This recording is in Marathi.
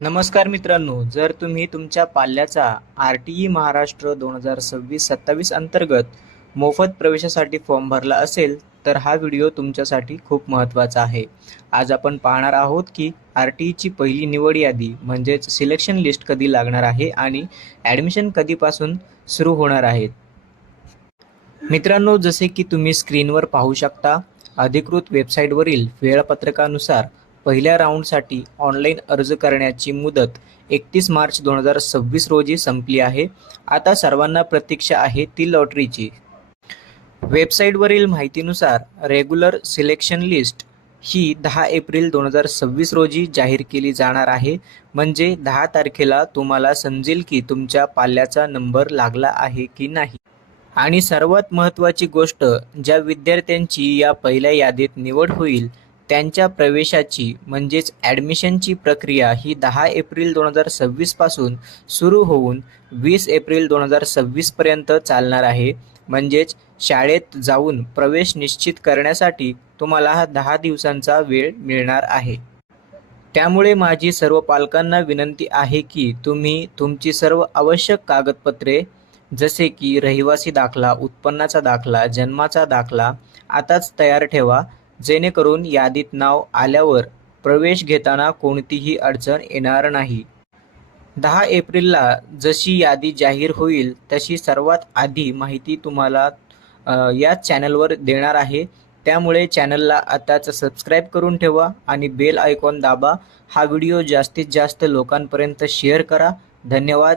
नमस्कार मित्रांनो, जर तुम्ही तुमच्या पाल्याचा आर-टी-ई महाराष्ट्र 2026-27 अंतर्गत मोफत प्रवेशासाठी फॉर्म भरला असेल, तर हा व्हिडिओ तुमच्यासाठी खूप महत्त्वाचा आहे. आज आपण पाहणार आहोत की आर-टी-ईची पहिली निवड यादी म्हणजेच सिलेक्शन लिस्ट कधी लागणार आहे आणि ॲडमिशन कधीपासून सुरू होणार आहेत. मित्रांनो, जसे की तुम्ही स्क्रीनवर पाहू शकता, अधिकृत वेबसाईटवरील वेळापत्रकानुसार पहिल्या राऊंडसाठी ऑनलाईन अर्ज करण्याची मुदत 31 मार्च 2026 रोजी संपली आहे. आता सर्वांना प्रतीक्षा आहे ती लॉटरीची. वेबसाईटवरील माहितीनुसार रेग्युलर सिलेक्शन लिस्ट ही 10 एप्रिल 2026 रोजी जाहीर केली जाणार आहे. म्हणजे 10 तारखेला तुम्हाला समजेल की तुमच्या पाल्याचा नंबर लागला आहे की नाही. आणि सर्वात महत्त्वाची गोष्ट, ज्या विद्यार्थ्यांची या पहिल्या यादीत निवड होईल त्यांच्या प्रवेशाची म्हणजेच ॲडमिशनची प्रक्रिया ही 10 एप्रिल 2026 पासून सुरू होऊन 20 एप्रिल 2026 पर्यंत चालणार आहे. म्हणजेच शाळेत जाऊन प्रवेश निश्चित करण्यासाठी तुम्हाला हा 10 दिवसांचा वेळ मिळणार आहे. त्यामुळे माझी सर्व पालकांना विनंती आहे की तुम्ही तुमची सर्व आवश्यक कागदपत्रे जसे की रहिवासी दाखला, उत्पन्नाचा दाखला, जन्माचा दाखला आताच तयार ठेवा, जेणेकरून यादीत नाव आल्यावर प्रवेश घेताना कोणतीही अडचण येणार नाही. 10 एप्रिलला जशी यादी जाहीर होईल तशी सर्वात आधी माहिती तुम्हाला याच चॅनलवर देणार आहे. त्यामुळे चॅनलला आताच सबस्क्राईब करून ठेवा आणि बेल आयकॉन दाबा. हा व्हिडिओ जास्तीत जास्त लोकांपर्यंत शेअर करा. धन्यवाद.